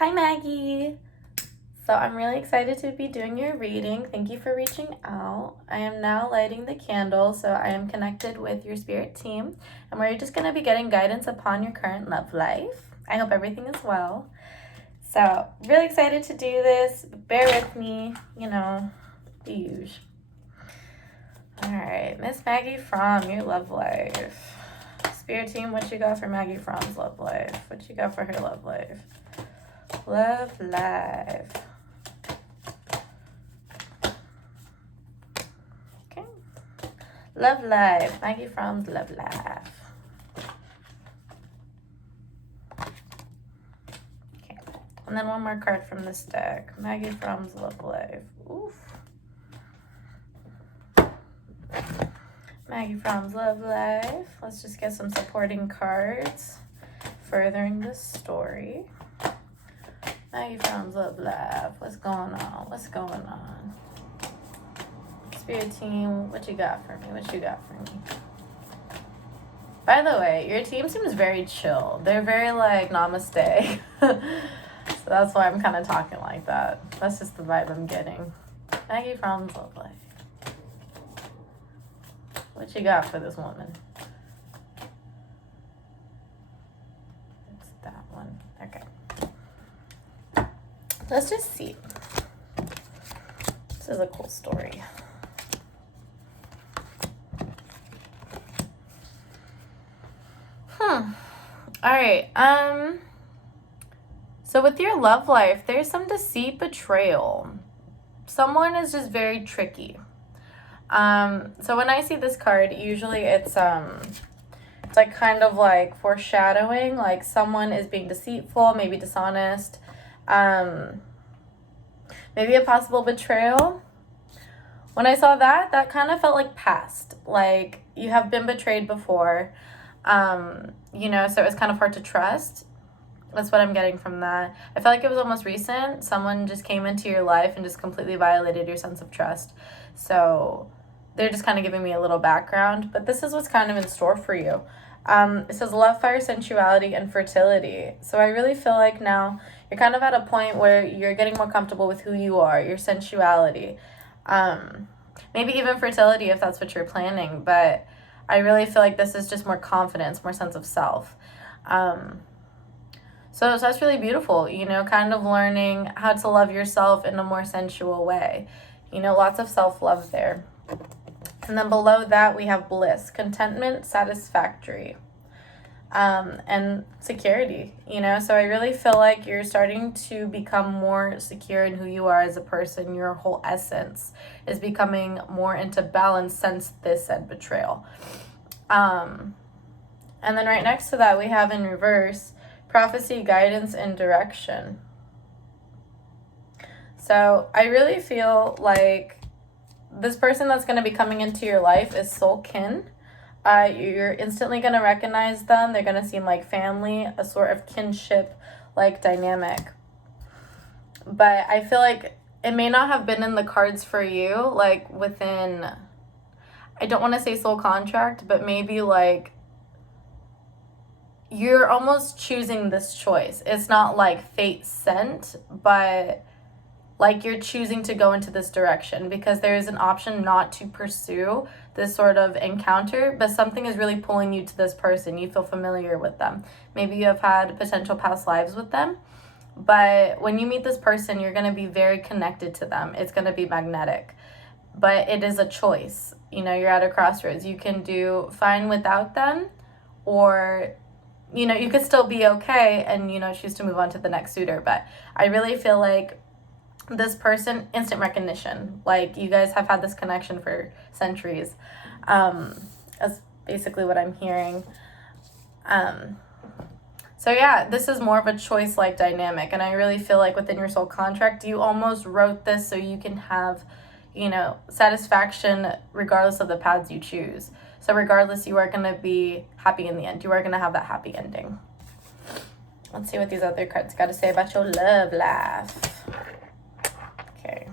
Hi, Maggie. So I'm really excited to be doing your reading. Thank you for reaching out. I am now lighting the candle, so I am connected with your spirit team, and we're just going to be getting guidance upon your current love life. I hope everything is well. So really excited to do this. Bear with me, the usual. All right, Miss Maggie Fromm, your love life. Spirit team, what you got for Maggie Fromm's love life? What you got for her love life? Love life. Okay. Love life. Maggie Fromm's love life. Okay. And then one more card from this deck. Maggie Fromm's love life. Oof. Maggie Fromm's love life. Let's just get some supporting cards furthering the story. Maggie Fromm's love life. What's going on? What's going on? Spirit team, what you got for me? What you got for me? By the way, your team seems very chill. They're very like namaste. So that's why I'm kind of talking like that. That's just the vibe I'm getting. Maggie Fromm's love life. What you got for this woman? It's that one. Okay. Let's just see. This is a cool story. All right. So with your love life, there's some deceit, betrayal. Someone is just very tricky. So when I see this card, usually it's like kind of like foreshadowing, like someone is being deceitful, maybe dishonest, maybe a possible betrayal. When I saw that kind of felt like past, like you have been betrayed before, so it was kind of hard to trust. That's what I'm getting from that. I felt like it was almost recent. Someone just came into your life and just completely violated your sense of trust. So they're just kind of giving me a little background, but this is what's kind of in store for you. It says love, fire, sensuality, and fertility. So I really feel like now you're kind of at a point where you're getting more comfortable with who you are, your sensuality, maybe even fertility if that's what you're planning. But I really feel like this is just more confidence, more sense of self. So that's really beautiful, kind of learning how to love yourself in a more sensual way. Lots of self-love there. And then below that, we have bliss, contentment, satisfactory, and security, So I really feel like you're starting to become more secure in who you are as a person. Your whole essence is becoming more into balance since this said betrayal. And then right next to that, we have in reverse, prophecy, guidance, and direction. So I really feel like this person that's going to be coming into your life is soul kin. You're instantly going to recognize them. They're going to seem like family, a sort of kinship like dynamic. But I feel like it may not have been in the cards for you, like within, I don't want to say soul contract, but maybe like you're almost choosing this choice. It's not like fate sent, but like you're choosing to go into this direction because there is an option not to pursue this sort of encounter, but something is really pulling you to this person. You feel familiar with them. Maybe you have had potential past lives with them, but when you meet this person, you're going to be very connected to them. It's going to be magnetic, but it is a choice. You're at a crossroads. You can do fine without them, or you could still be okay and, choose to move on to the next suitor. But I really feel like this person, instant recognition, like you guys have had this connection for centuries. That's basically what I'm hearing. So yeah, this is more of a choice like dynamic. And I really feel like within your soul contract, you almost wrote this so you can have, satisfaction regardless of the paths you choose. So regardless, you are going to be happy in the end. You are going to have that happy ending. Let's see what these other cards got to say about your love life. Okay.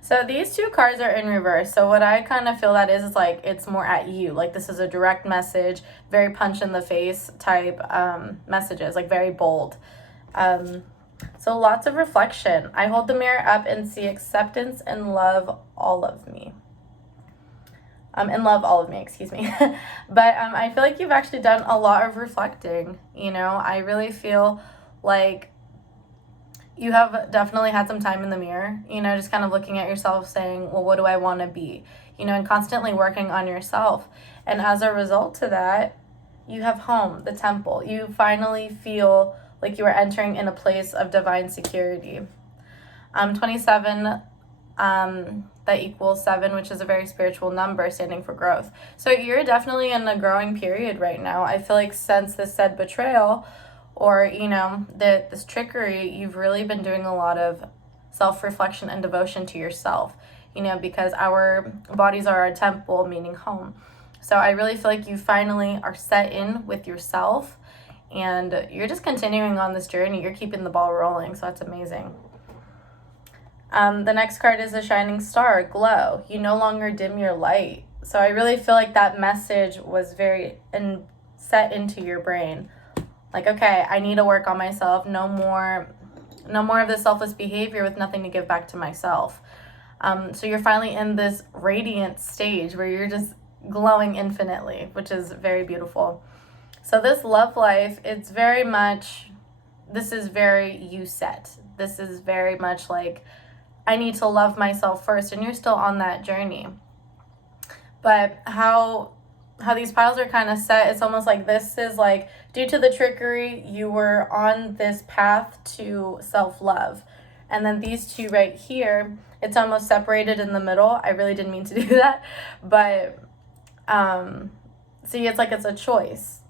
So these two cards are in reverse. So what I kind of feel that is like it's more at you. Like this is a direct message, very punch in the face type messages, like very bold. So lots of reflection. I hold the mirror up and see acceptance and love all of me. And love all of me, excuse me. But I feel like you've actually done a lot of reflecting. You know, I really feel like you have definitely had some time in the mirror, you know, just kind of looking at yourself saying, well, what do I want to be? You know, and constantly working on yourself. And as a result to that, you have home, the temple. You finally feel like you are entering in a place of divine security. 27, that equals 7, which is a very spiritual number standing for growth. So you're definitely in a growing period right now. I feel like since this said betrayal, or, you know, this trickery, you've really been doing a lot of self-reflection and devotion to yourself, you know, because our bodies are our temple, meaning home. So I really feel like you finally are set in with yourself, and you're just continuing on this journey. You're keeping the ball rolling, so that's amazing. The next card is a shining star, glow. You no longer dim your light. So I really feel like that message was very set into your brain. Like, okay, I need to work on myself. No more of this selfless behavior with nothing to give back to myself. So you're finally in this radiant stage where you're just glowing infinitely, which is very beautiful. So this love life, this is very you set. This is very much like, I need to love myself first, and you're still on that journey. But how these piles are kind of set, it's almost like this is like, due to the trickery, you were on this path to self-love. And then these two right here, it's almost separated in the middle. I really didn't mean to do that. But see, it's like it's a choice,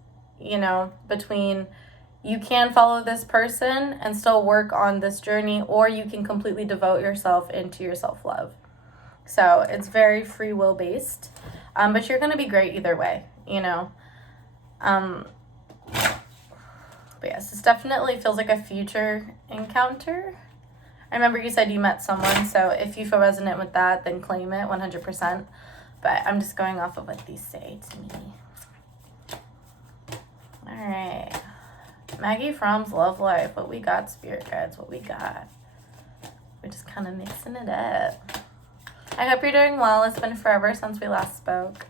you know, between you can follow this person and still work on this journey, or you can completely devote yourself into your self-love. So it's very free will based, but you're going to be great either way, you know. But yes, this definitely feels like a future encounter. I remember you said you met someone, so if you feel resonant with that, then claim it 100%. But I'm just going off of what these say to me. All right. Maggie Fromm's love life. What we got, spirit guides? What we got? We're just kind of mixing it up. I hope you're doing well. It's been forever since we last spoke.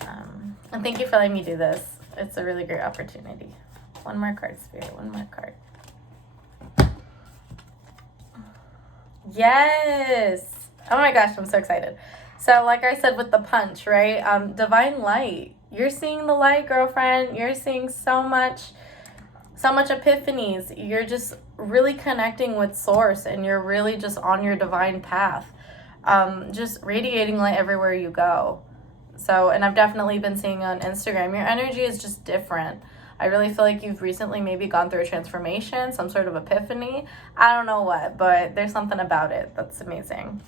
And thank you for letting me do this. It's a really great opportunity. One more card, spirit. One more card. Yes. Oh my gosh, I'm so excited. So like I said with the punch, right? Divine light. You're seeing the light, girlfriend. You're seeing so much epiphanies. You're just really connecting with source, and you're really just on your divine path. Just radiating light everywhere you go. So, and I've definitely been seeing on Instagram, your energy is just different. I really feel like you've recently maybe gone through a transformation, some sort of epiphany. I don't know what, but there's something about it that's amazing.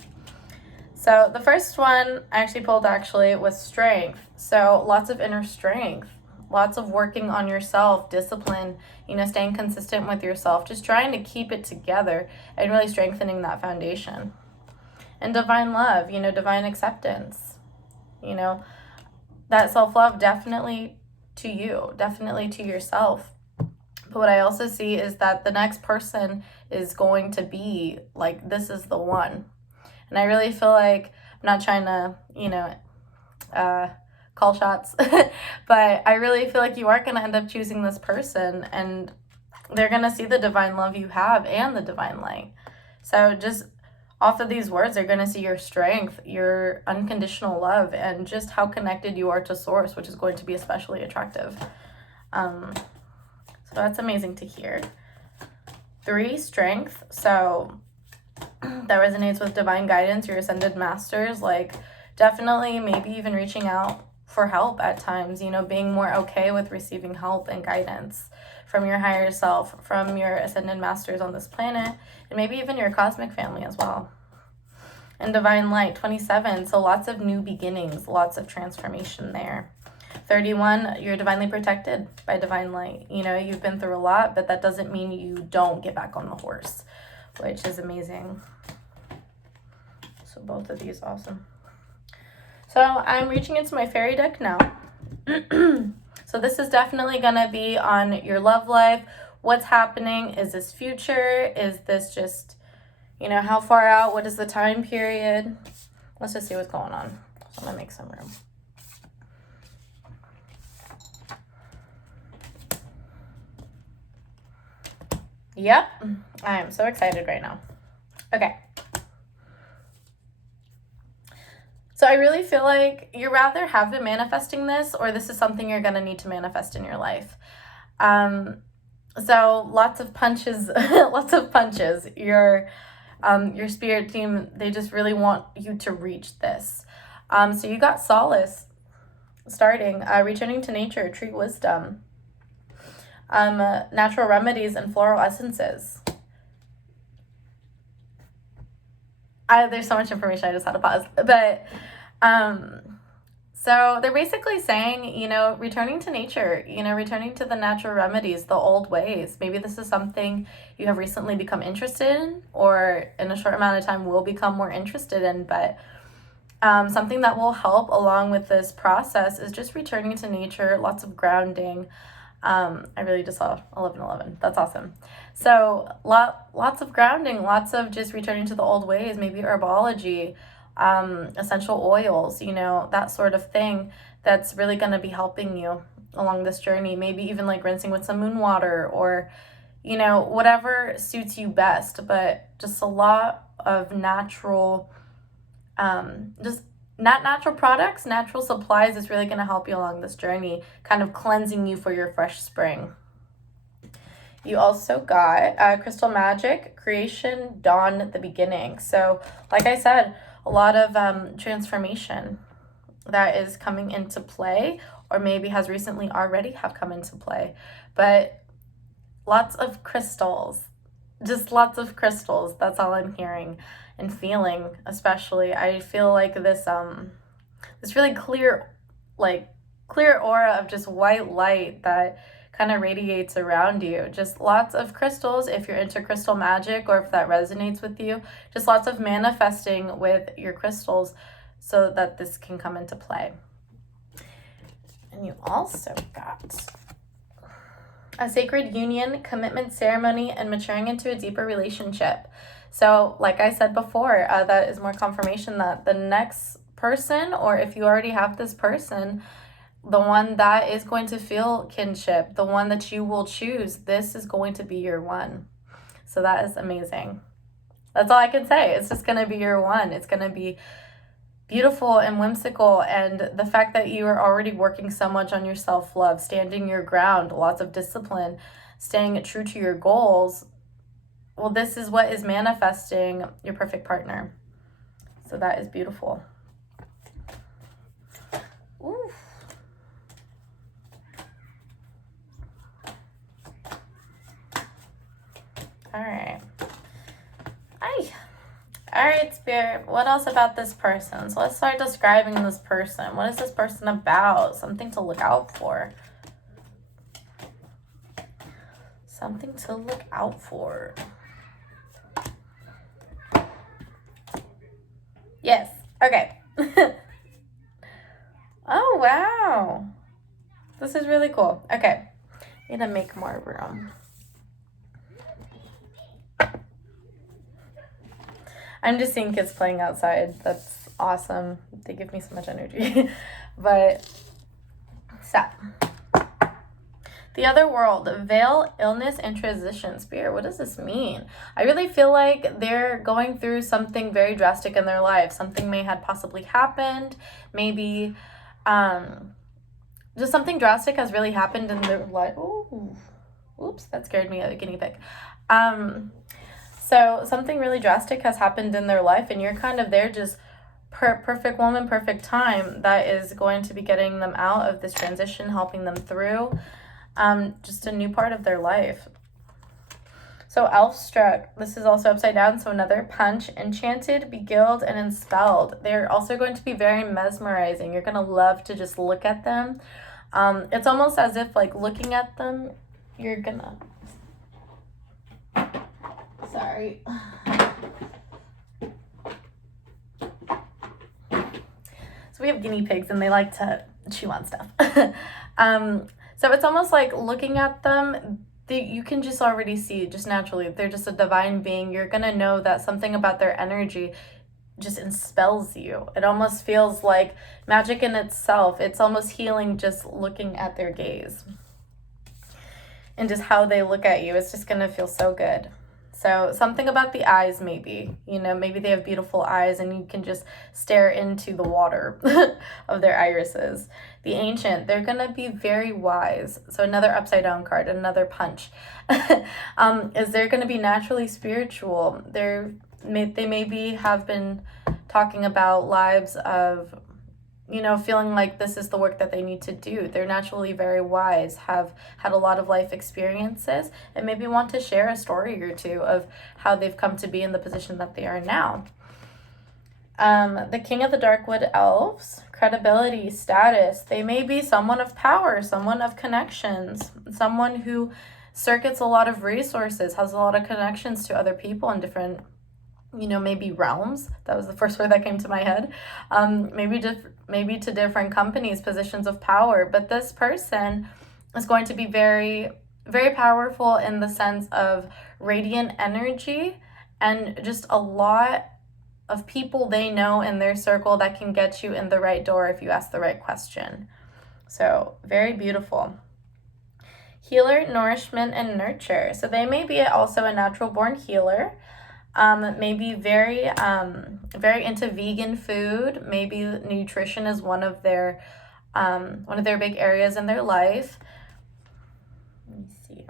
So the first one I actually pulled was strength. So lots of inner strength, lots of working on yourself, discipline, you know, staying consistent with yourself, just trying to keep it together and really strengthening that foundation. And divine love, you know, divine acceptance, you know, that self-love definitely to you, definitely to yourself. But what I also see is that the next person is going to be like, this is the one. And I really feel like, I'm not trying to, you know, call shots, but I really feel like you are going to end up choosing this person, and they're going to see the divine love you have and the divine light. So just off of these words, they're going to see your strength, your unconditional love, and just how connected you are to source, which is going to be especially attractive. So that's amazing to hear. 3, strength. So that resonates with divine guidance, your ascended masters, like definitely maybe even reaching out for help at times, you know, being more okay with receiving help and guidance from your higher self, from your ascended masters on this planet, and maybe even your cosmic family as well. And divine light, 27, so lots of new beginnings, lots of transformation there. 31, you're divinely protected by divine light. You know, you've been through a lot, but that doesn't mean you don't get back on the horse, which is amazing. So both of these, awesome. So I'm reaching into my fairy deck now. So this is definitely going to be on your love life, what's happening. Is this future? Is this just, how far out? What is the time period? Let's just see what's going on. So I'm going to make some room. Yep, I am so excited right now. Okay. So I really feel like you rather have been manifesting this, or this is something you're going to need to manifest in your life. So lots of punches, lots of punches. Your spirit team, they just really want you to reach this. So you got solace starting, returning to nature, tree wisdom, natural remedies and floral essences. There's so much information, I just had to pause. But so they're basically saying, returning to nature, returning to the natural remedies, the old ways. Maybe this is something you have recently become interested in, or in a short amount of time will become more interested in. But something that will help along with this process is just returning to nature, lots of grounding. I really just saw 11:11. That's awesome. So lots of grounding, lots of just returning to the old ways, maybe herbology, essential oils, that sort of thing that's really going to be helping you along this journey. Maybe even like rinsing with some moon water, or, whatever suits you best. But just a lot of natural, natural products, natural supplies is really going to help you along this journey, kind of cleansing you for your fresh spring. You also got Crystal Magic, Creation, Dawn, the Beginning. So like I said, a lot of transformation that is coming into play, or maybe has recently already have come into play. But lots of crystals, just lots of crystals. That's all I'm hearing and feeling. Especially, I feel like this really clear aura of just white light that kind of radiates around you. Just lots of crystals, if you're into crystal magic, or if that resonates with you. Just lots of manifesting with your crystals so that this can come into play. And you also got a sacred union, commitment ceremony, and maturing into a deeper relationship. So like I said before, that is more confirmation that the next person, or if you already have this person, the one that is going to feel kinship, the one that you will choose, this is going to be your one. So that is amazing. That's all I can say. It's just going to be your one. It's going to be beautiful and whimsical. And the fact that you are already working so much on your self-love, standing your ground, lots of discipline, staying true to your goals, well, this is what is manifesting your perfect partner. So that is beautiful. Ooh. All right. All right, Spirit. What else about this person? So let's start describing this person. What is this person about? Something to look out for. Something to look out for. Yes. Okay. Oh, wow. This is really cool. Okay. I'm going to make more room. I'm just seeing kids playing outside. That's awesome. They give me so much energy. But, stop. The other world, veil, illness, and transition. Spirit, what does this mean? I really feel like they're going through something very drastic in their life. Something may have possibly happened. Maybe just something drastic has really happened in their life. Ooh, oops, that scared me, a guinea pig. So something really drastic has happened in their life, and you're kind of there just perfect woman, perfect time that is going to be getting them out of this transition, helping them through just a new part of their life. So elf struck, this is also upside down, so another punch. Enchanted, beguiled, and enspelled. They're also going to be very mesmerizing. You're going to love to just look at them. It's almost as if like looking at them, you're gonna... Sorry. So we have guinea pigs and they like to chew on stuff. So it's almost like looking at them, you can just already see just naturally they're just a divine being. You're gonna know that something about their energy just enspells you. It almost feels like magic in itself. It's almost healing just looking at their gaze and just how they look at you. It's just gonna feel so good. So something about the eyes, maybe, maybe they have beautiful eyes and you can just stare into the water of their irises. The ancient, they're gonna be very wise. So another upside down card, another punch. Is they're gonna be naturally spiritual. They maybe have been talking about lives of, feeling like this is the work that they need to do. They're naturally very wise, have had a lot of life experiences, and maybe want to share a story or two of how they've come to be in the position that they are now. The King of the Darkwood Elves, credibility, status. They may be someone of power, someone of connections, someone who circuits a lot of resources, has a lot of connections to other people in different maybe realms. That was the first word that came to my head. Maybe to different companies, positions of power. But this person is going to be very, very powerful in the sense of radiant energy and just a lot of people they know in their circle that can get you in the right door if you ask the right question. So very beautiful. Healer, nourishment, and nurture. So they may be also a natural born healer. Maybe very into vegan food. Maybe nutrition is one of their big areas in their life. Let me see.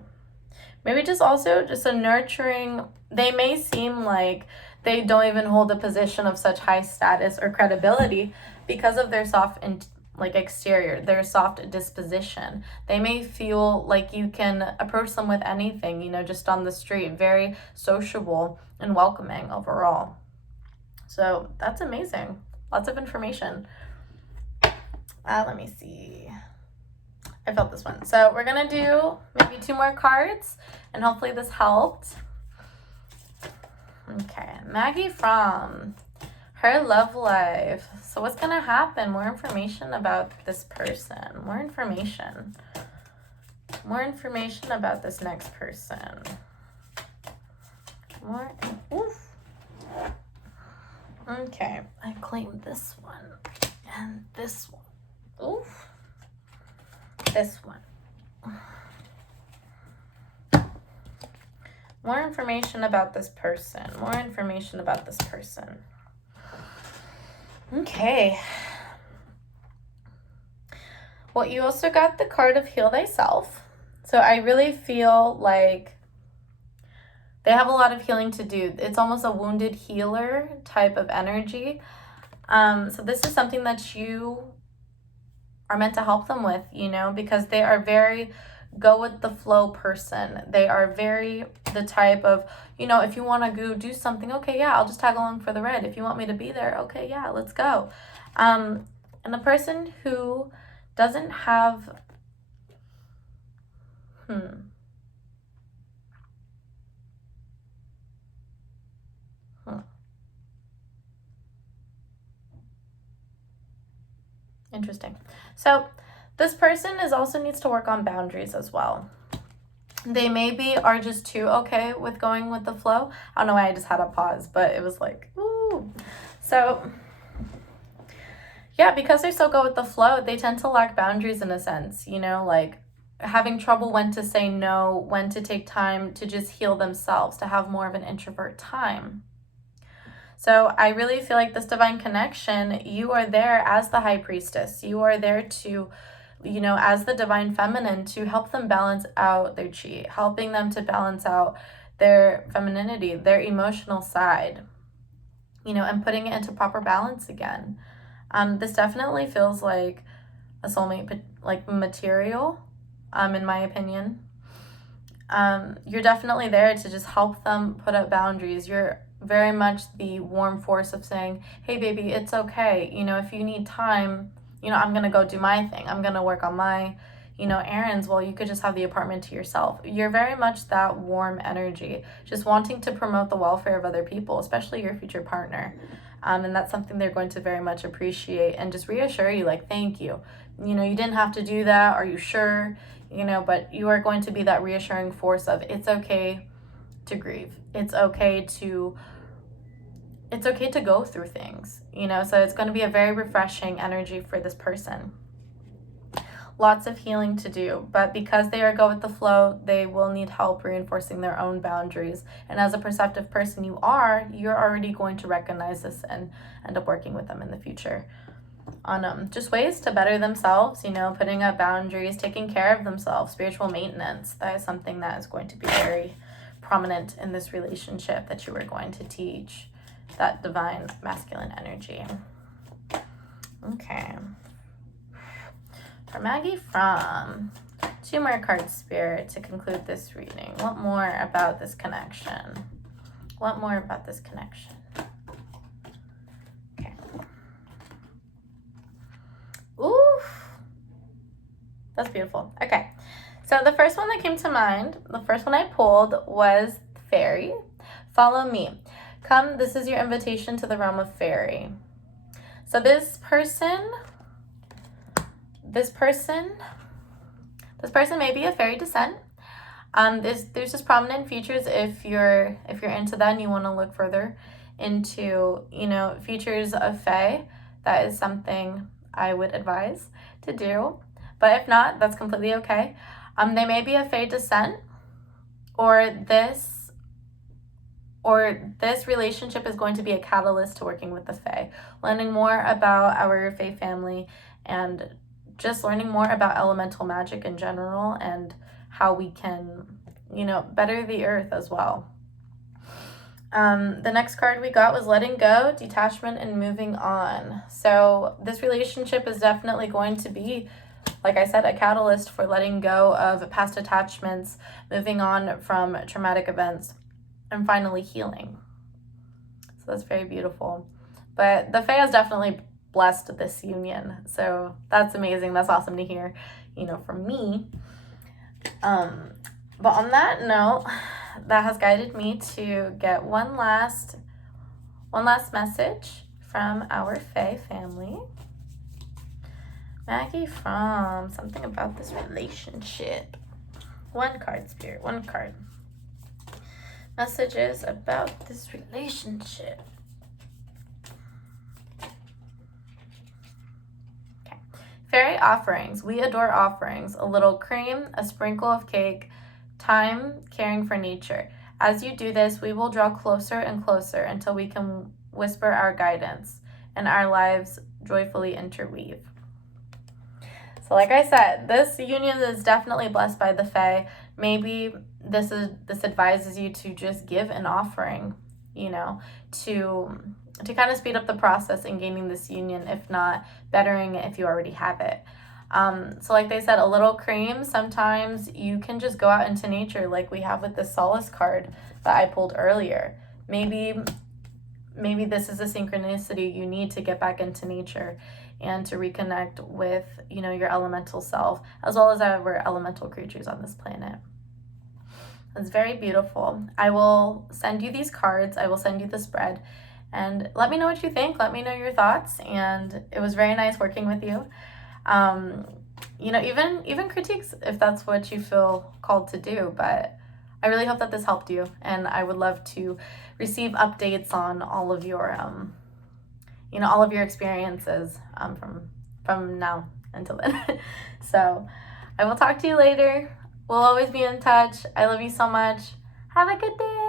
Maybe just a nurturing. They may seem like they don't even hold a position of such high status or credibility because of their soft exterior, their soft disposition. They may feel like you can approach them with anything, just on the street, very sociable and welcoming overall. So that's amazing. Lots of information. Let me see. I felt this one. So we're gonna do maybe 2 more cards and hopefully this helped. Okay, Maggie Fromm. Her love life. So what's gonna happen? More information about this person. More information about this next person. Oof. Okay, I claimed this one and this one. Oof. This one. More information about this person. More information about this person. Okay. Well, you also got the card of Heal Thyself. So I really feel like they have a lot of healing to do. It's almost a wounded healer type of energy. So this is something that you are meant to help them with, because they are very go with the flow person. They are very the type of, if you want to go do something, okay, yeah, I'll just tag along for the ride. If you want me to be there, okay, yeah, let's go. And the person who doesn't have, Interesting. So this person also needs to work on boundaries as well. They maybe are just too okay with going with the flow. I don't know why I just had a pause, but it was like, ooh. So yeah, because they so go with the flow, they tend to lack boundaries in a sense, like having trouble when to say no, when to take time to just heal themselves, to have more of an introvert time. So I really feel like this divine connection, you are there as the high priestess. You are there to, as the divine feminine, to help them balance out their chi, helping them to balance out their femininity, their emotional side, and putting it into proper balance again. This definitely feels like a soulmate, like material, in my opinion. You're definitely there to just help them put up boundaries. You're very much the warm force of saying, hey baby, it's okay. If you need time, I'm going to go do my thing. I'm going to work on my, errands. Well, you could just have the apartment to yourself. You're very much that warm energy, just wanting to promote the welfare of other people, especially your future partner. And that's something they're going to very much appreciate and just reassure you, like, thank you. You didn't have to do that. Are you sure? you know, but you are going to be that reassuring force of it's okay to grieve. It's okay to go through things, you know, so it's going to be a very refreshing energy for this person. Lots of healing to do, but because they are go with the flow, they will need help reinforcing their own boundaries. And as a perceptive person you're already going to recognize this and end up working with them in the future on just ways to better themselves, you know, putting up boundaries, taking care of themselves, spiritual maintenance. That is something that is going to be very prominent in this relationship that you are going to teach that divine masculine energy. Okay. For Maggie Fromm, 2 more cards, Spirit, to conclude this reading. What more about this connection? What more about this connection? Okay. Oof. That's beautiful. Okay. So the first one that came to mind, the first one I pulled was Fairy. Follow me. Come, this is your invitation to the realm of Fairy. So this person may be a fairy descent. There's just prominent features if you're into that and you want to look further into, you know, features of fae. That is something I would advise to do. But if not, that's completely okay. They may be a fae descent, or this relationship is going to be a catalyst to working with the fae, learning more about our fae family and just learning more about elemental magic in general and how we can, you know, better the earth as well. The next card we got was letting go, detachment, and moving on. So this relationship is definitely going to be, like I said, a catalyst for letting go of past attachments, moving on from traumatic events, and finally healing. So that's very beautiful. But the Fae has definitely blessed this union, so that's amazing. That's awesome to hear, you know, from me. But on that note, that has guided me to get one last message from our Fae family. Maggie Fromm, something about this relationship. One card, Spirit, one card. Messages about this relationship. Okay. Fairy offerings. We adore offerings. A little cream, a sprinkle of cake, time caring for nature. As you do this, we will draw closer and closer until we can whisper our guidance and our lives joyfully interweave. So like I said, this union is definitely blessed by the Fae. Maybe this advises you to just give an offering, you know, to kind of speed up the process in gaining this union, if not bettering it if you already have it. So like they said, a little cream. Sometimes you can just go out into nature like we have with the Solace card that I pulled earlier. Maybe this is a synchronicity you need to get back into nature and to reconnect with, you know, your elemental self, as well as our elemental creatures on this planet. It's very beautiful. I will send you these cards. I will send you the spread. And let me know what you think. Let me know your thoughts. And it was very nice working with you. You know, even critiques if that's what you feel called to do. But I really hope that this helped you. And I would love to receive updates on all of your you know, all of your experiences from now until then. So I will talk to you later. We'll always be in touch. I love you so much. Have a good day.